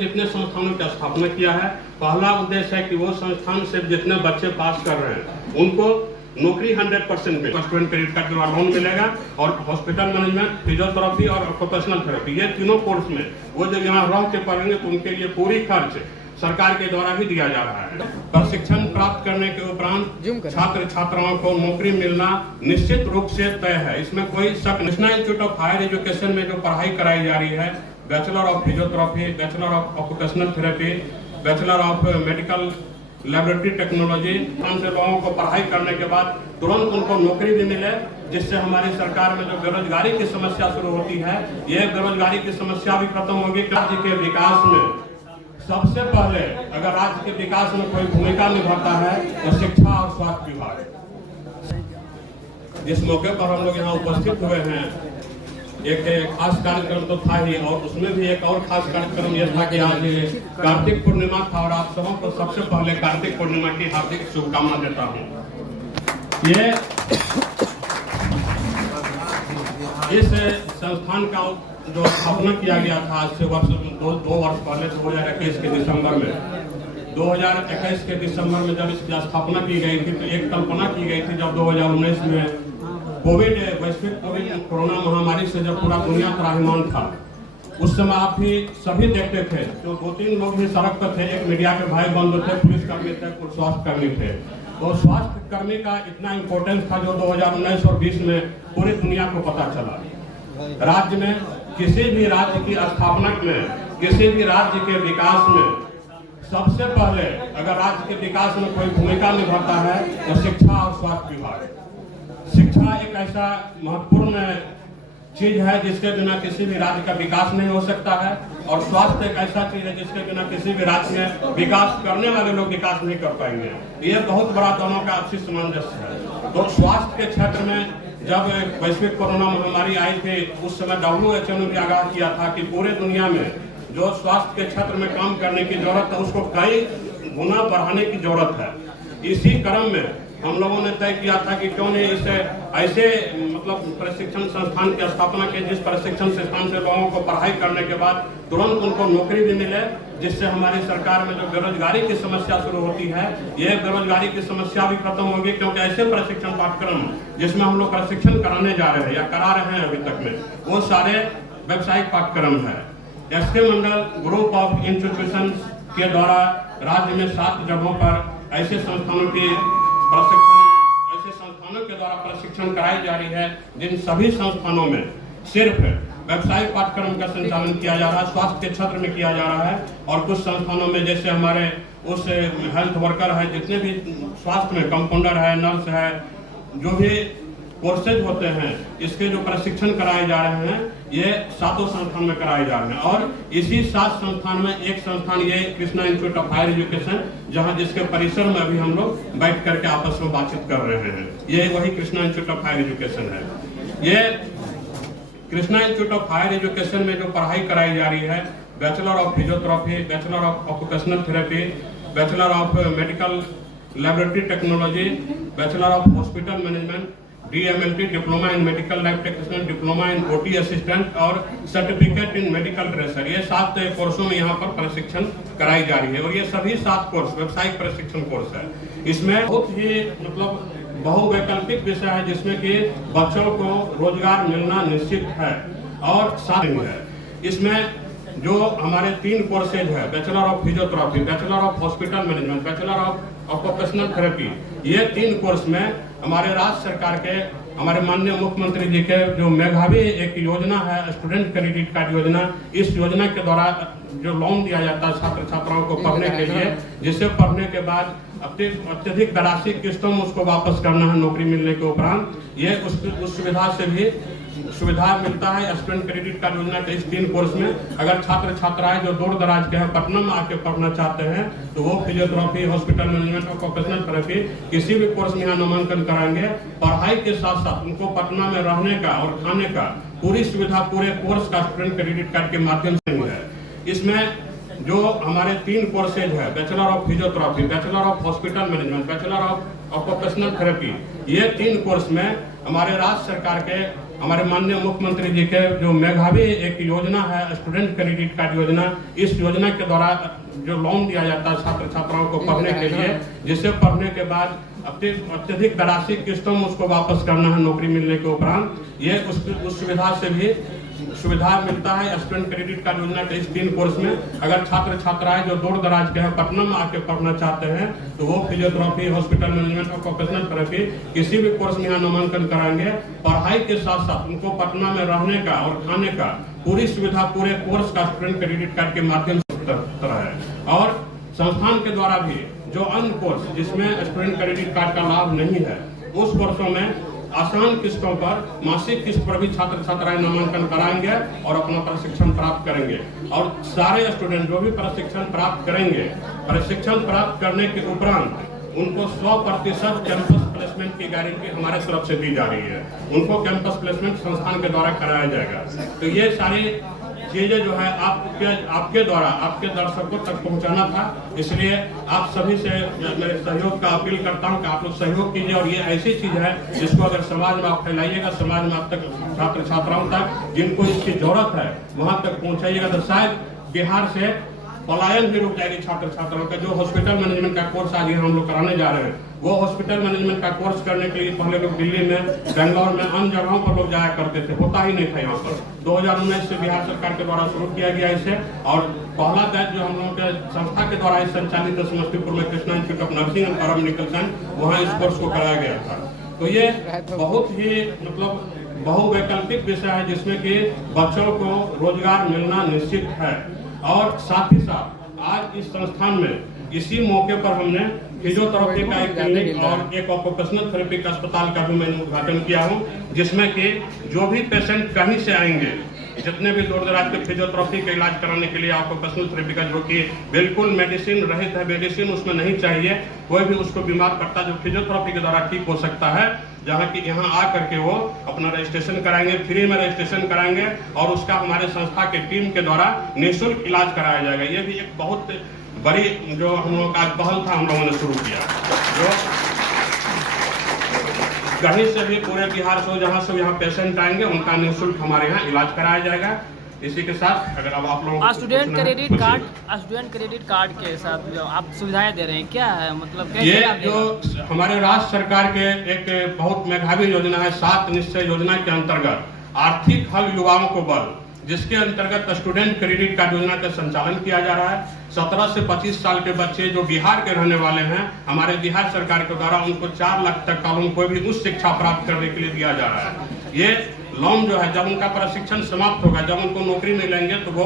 जितने संस्थानों की स्थापना किया है, पहला उद्देश्य है कि वो संस्थान से जितने बच्चे पास कर रहे हैं उनको नौकरी 100% में स्टूडेंट क्रेडिट कार्ड के द्वारा लोन मिलेगा, और हॉस्पिटल मैनेजमेंट, फिजियोथेरेपी और ऑक्यूपेशनल थेरेपी, ये तीनों कोर्स में वो जब यहाँ रह के पढ़ेंगे तो उनके लिए पूरी खर्च सरकार के द्वारा ही दिया जा रहा है। प्रशिक्षण प्राप्त करने के उपरांत छात्र छात्राओं को नौकरी मिलना निश्चित रूप से तय है, इसमें कोई शक नहीं। National Institute of Higher Education में जो पढ़ाई कराई जा रही है, bachelor of physiotherapy, bachelor of occupational therapy, bachelor of medical laboratory technology, से लोगों को पढ़ाई करने के बाद तुरंत उनको नौकरी भी मिले, जिससे हमारी सरकार में जो बेरोजगारी की समस्या शुरू होती है, ये बेरोजगारी की समस्या भी खत्म होगी। राज्य के विकास में सबसे पहले अगर राज्य के विकास में कोई भूमिका निभाता है तो शिक्षा और स्वास्थ्य विभाग। जिस मौके पर हम लोग यहाँ उपस्थित हुए हैं, एक खास कार्यक्रम तो था ही, और उसमें भी एक और खास कार्यक्रम यह था कि आज कार्तिक पूर्णिमा था, और आप सबों को सबसे पहले कार्तिक पूर्णिमा की हार्दिक शुभकामना देता हूँ। ये इस संस्थान का जो स्थापना किया गया था आज से दो वर्ष पहले 2021 के दिसंबर में 2021 के दिसंबर में जब इसकी स्थापना की गई थी, तो एक कल्पना की गई थी जब 2019 में वैश्विक कोरोना महामारी से जब पूरा दुनिया त्राहिमाम था, उस समय आप भी सभी देखते थे, जो 2-3 लोग भी सड़क पर थे, एक मीडिया के भाई बंधु थे, पुलिस कर्मी थे, कुछ स्वास्थ्य कर्मी थे। तो स्वास्थ्य कर्मी का इतना इम्पोर्टेंस था जो 2019 और 20 में पूरी दुनिया को पता चला। राज्य में किसी भी राज्य की स्थापना में, किसी भी राज्य के विकास में सबसे पहले अगर राज्य के विकास में कोई भूमिका निभाता है तो शिक्षा और स्वास्थ्य विभाग। शिक्षा एक ऐसा महत्वपूर्ण चीज है जिसके बिना किसी भी राज्य का विकास नहीं हो सकता है, और स्वास्थ्य एक ऐसा चीज है जिसके बिना किसी भी राज्य में विकास करने वाले लोग विकास नहीं कर पाएंगे। ये बहुत बड़ा दोनों का आपसी सामंजस्य है। तो स्वास्थ्य के क्षेत्र में जब वैश्विक कोरोना महामारी आई थी, उस समय WHO ने भी आगाह किया था कि पूरे दुनिया में जो स्वास्थ्य के क्षेत्र में काम करने की जरूरत है, उसको कई गुना बढ़ाने की जरूरत है। इसी क्रम में हम लोगों ने तय किया था कि क्यों नहीं इसे ऐसे प्रशिक्षण संस्थान की स्थापना की, जिस प्रशिक्षण संस्थान से लोगों को पढ़ाई करने के बाद तुरंत उनको नौकरी भी मिले, जिससे हमारी सरकार में जो बेरोजगारी की समस्या शुरू होती है, ये बेरोजगारी की समस्या भी खत्म होगी। क्योंकि ऐसे प्रशिक्षण पाठ्यक्रम जिसमें हम लोग प्रशिक्षण कराने जा रहे हैं या करा रहे हैं अभी तक में, वो सारे व्यावसायिक पाठ्यक्रम है। SK Mandal Group of Institution के द्वारा राज्य में 7 जगहों पर ऐसे संस्थानों के द्वारा प्रशिक्षण कराई जा रही है, जिन सभी संस्थानों में सिर्फ व्यावसायिक पाठ्यक्रम का संचालन किया जा रहा है, स्वास्थ्य के क्षेत्र में किया जा रहा है। और कुछ संस्थानों में जैसे हमारे उस हेल्थ वर्कर है, जितने भी स्वास्थ्य में कंपाउंडर है, नर्स है, जो भी कोर्सेज होते हैं, इसके जो प्रशिक्षण कराए जा रहे हैं, ये 7 संस्थान में कराए जा रहे हैं। और इसी 7 संस्थान में एक संस्थान ये Krishna Institute of Higher Education, जहां जिसके परिसर में अभी हम लोग बैठ करके आपस में बातचीत कर रहे हैं, ये वही Krishna Institute of Higher Education है। ये Krishna Institute of Higher Education में जो पढ़ाई कराई जा रही है, bachelor of physiotherapy, bachelor of occupational therapy, bachelor of medical laboratory technology, bachelor of hospital management, DMLT diploma in medical lab technician, diploma in OT assistant और सर्टिफिकेट इन मेडिकल ड्रेसर, ये 7 कोर्सों में यहाँ पर प्रशिक्षण कराई जा रही है। और ये सभी 7 कोर्स व्यावसायिक प्रशिक्षण कोर्स है। इसमें बहुत ही बहुवैकल्पिक विषय है, जिसमें कि बच्चों को रोजगार मिलना निश्चित है और साथ है। इसमें जो हमारे 3 कोर्सेज है, bachelor of physiotherapy, bachelor of hospital management, bachelor of occupational therapy, ये 3 कोर्स में हमारे राज्य सरकार के, हमारे माननीय मुख्यमंत्री जी के जो मेधावी एक योजना है स्टूडेंट क्रेडिट कार्ड योजना, इस योजना के द्वारा जो लोन दिया जाता है छात्र छात्राओं को पढ़ने के लिए, जिससे पढ़ने के बाद अत्यधिक राशि किस्तों में उसको वापस करना है नौकरी मिलने के उपरांत, ये उस सुविधा से भी सुविधा मिलता है स्टूडेंट क्रेडिट कार्ड योजना के इस 3 कोर्स में। अगर छात्र छात्राएं जो दूर दराज के हैं, पटना में आके पढ़ना चाहते हैं, तो वो फिजियोथेरेपी, हॉस्पिटल मैनेजमेंट और ऑक्यूपेशनल थेरेपी किसी भी कोर्स में यहाँ नामांकन कराएंगे। पढ़ाई के साथ साथ उनको पटना में रहने का और खाने का पूरी सुविधा पूरे कोर्स का स्टूडेंट क्रेडिट कार्ड के माध्यम से है। इसमें जो हमारे 3 कोर्सेज है, bachelor of physiotherapy, bachelor of hospital management, bachelor of occupational therapy, ये 3 कोर्स में हमारे राज्य सरकार के हमारे माननीय मुख्यमंत्री जी के जो मेधावी एक योजना है स्टूडेंट क्रेडिट कार्ड योजना, इस योजना के द्वारा जो लोन दिया जाता है छात्र छात्राओं को पढ़ने के लिए, जिसे पढ़ने के बाद अत्यधिक राशि किस्तों में उसको वापस करना है नौकरी मिलने के उपरांत, ये उस सुविधा से भी सुविधा मिलता है स्टूडेंट क्रेडिट कार्ड योजना के इस 3 कोर्स में। अगर छात्र छात्राएं जो दूर दराज के हैं पटना में आके पढ़ना चाहते हैं तो वो फिजियोथेरेपी, हॉस्पिटल मैनेजमेंट और प्रोफेशनल थेरेपी किसी भी कोर्स में यहाँ नामांकन कराएंगे। पढ़ाई के साथ साथ उनको पटना में रहने का और खाने का पूरी सुविधा पूरे कोर्स का स्टूडेंट क्रेडिट कार्ड के माध्यम से है। और संस्थान के द्वारा भी जो अन्य कोर्स जिसमें स्टूडेंट क्रेडिट कार्ड का लाभ नहीं है, उस कोर्सों में आसान किस्तों पर मासिक किस्त पर भी छात्र छात्राएं नामांकन कराएंगे और अपना प्रशिक्षण प्राप्त करेंगे। और सारे स्टूडेंट जो भी प्रशिक्षण प्राप्त करेंगे, प्रशिक्षण प्राप्त करने के उपरांत उनको 100% कैंपस प्लेसमेंट की गारंटी हमारे तरफ से दी जा रही है। उनको कैंपस प्लेसमेंट संस्थान के द्वारा कराया जाएगा। तो ये सारी चीजें जो है आपके द्वारा आपके दर्शकों तक पहुंचाना था, इसलिए आप सभी से मेरे सहयोग का अपील करता हूं कि आप लोग सहयोग कीजिए। और ये ऐसी चीज है जिसको अगर समाज में आप फैलाइएगा, समाज में आप तक छात्र छात्राओं तक जिनको इसकी जरूरत है वहां तक पहुंचाइएगा, तो शायद बिहार से पलायन भी रुक जाएगी छात्र छात्राओं का। जो हॉस्पिटल मैनेजमेंट का कोर्स आज हम लोग कराने जा रहे हैं, वो हॉस्पिटल मैनेजमेंट का कोर्स करने के लिए पहले लोग दिल्ली में, बेंगलोर में, अन्य जगहों पर लोग जाया करते थे, होता ही नहीं था यहाँ पर। 2019 से बिहार सरकार के द्वारा शुरू किया गया इसे, और पहला बैच जो हम लोगों के संस्था के द्वारा संचालित समस्तीपुर में Krishna Institute of nursing and paramedical science, वहाँ इस कोर्स को कराया गया था। तो ये बहुत ही मतलब बहुवैकल्पिक विषय है जिसमें कि बच्चों को रोजगार मिलना निश्चित है। और साथ ही साथ आज इस संस्थान में इसी मौके पर हमने फिजियोथेरेपी का एक क्लिनिक और एक ऑक्यूपेशनल थेरेपी का अस्पताल का भी मैंने उद्घाटन किया हूं, जिसमें कि जो भी पेशेंट कहीं से आएंगे, जितने भी दूर दराज के फिजियोथेरेपी का इलाज कराने के लिए ऑक्यूपेशनल थेरेपी का, जो कि बिल्कुल मेडिसिन रहित है, मेडिसिन उसमें नहीं चाहिए, कोई भी उसको बीमार पड़ता जो फिजियोथेरेपी के द्वारा ठीक हो सकता है, जहाँ की यहाँ आ करके वो अपना रजिस्ट्रेशन कराएंगे, फ्री में रजिस्ट्रेशन कराएंगे और उसका हमारे संस्था के टीम के द्वारा निःशुल्क इलाज कराया जाएगा। ये भी एक बहुत बड़ी जो हम लोग का पहल था, हम लोगों ने शुरू किया। जो कहीं से भी पूरे बिहार से जहाँ से यहाँ पेशेंट आएंगे उनका निःशुल्क हमारे यहाँ इलाज कराया जाएगा। इसी के साथ अगर अब आप लोगों स्टूडेंट क्रेडिट कार्ड के साथ जो आप सुविधाएं दे रहे हैं, क्या है मतलब कैसे? ये जो हमारे राज्य सरकार के एक बहुत मेधावी योजना है, 7 निश्चय योजना के अंतर्गत आर्थिक हल युवाओं को बल, जिसके अंतर्गत स्टूडेंट क्रेडिट कार्ड योजना का संचालन किया जा रहा है। 17 से 25 साल के बच्चे जो बिहार के रहने वाले हैं, हमारे बिहार सरकार के द्वारा उनको 4 लाख तक का लोन कोई भी उच्च शिक्षा प्राप्त करने के लिए दिया जा रहा है। ये लोन जो है जब उनका प्रशिक्षण समाप्त होगा, जब उनको नौकरी मिलेंगे तो वो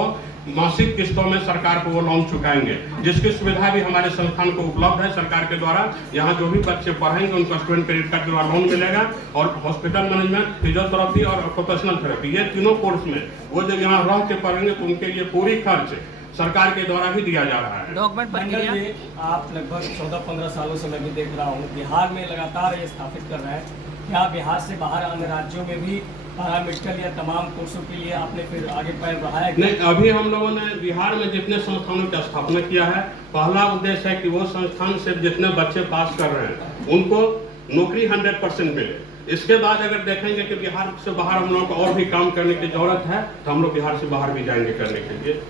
मासिक किस्तों में सरकार को वो लोन चुकाएंगे, जिसकी सुविधा भी हमारे संस्थान को उपलब्ध है सरकार के द्वारा। यहाँ जो भी बच्चे पढ़ेंगे उनको स्टूडेंट क्रेडिट कार्ड के द्वारा लोन मिलेगा। और हॉस्पिटल मैनेजमेंट, फिजियोथेरेपी और प्रोफेशनल थेरेपी, ये तीनों कोर्स में वो जब यहाँ रह के पढ़ेंगे तो उनके लिए पूरी खर्च सरकार के द्वारा भी दिया जा रहा है। डॉक्यूमेंट प्रक्रिया आप लगभग 14-15 सालों से मैं भी देख रहा हूँ बिहार में लगातार ये स्थापित कर रहा है। क्या बिहार से बाहर अन्य राज्यों में भी पैरामेडिकल या तमाम कोर्सों के लिए आपने फिर आगे पैर बढ़ाया? नहीं, अभी हम लोगों ने बिहार में जितने संस्थानों की स्थापना किया है, पहला उद्देश्य है कि वो संस्थान से जितने बच्चे पास कर रहे हैं उनको नौकरी 100% मिले। इसके बाद अगर देखेंगे कि बिहार से बाहर हम लोगों को और भी काम करने की जरूरत है तो हम लोग बिहार से बाहर भी जाएंगे करने के लिए।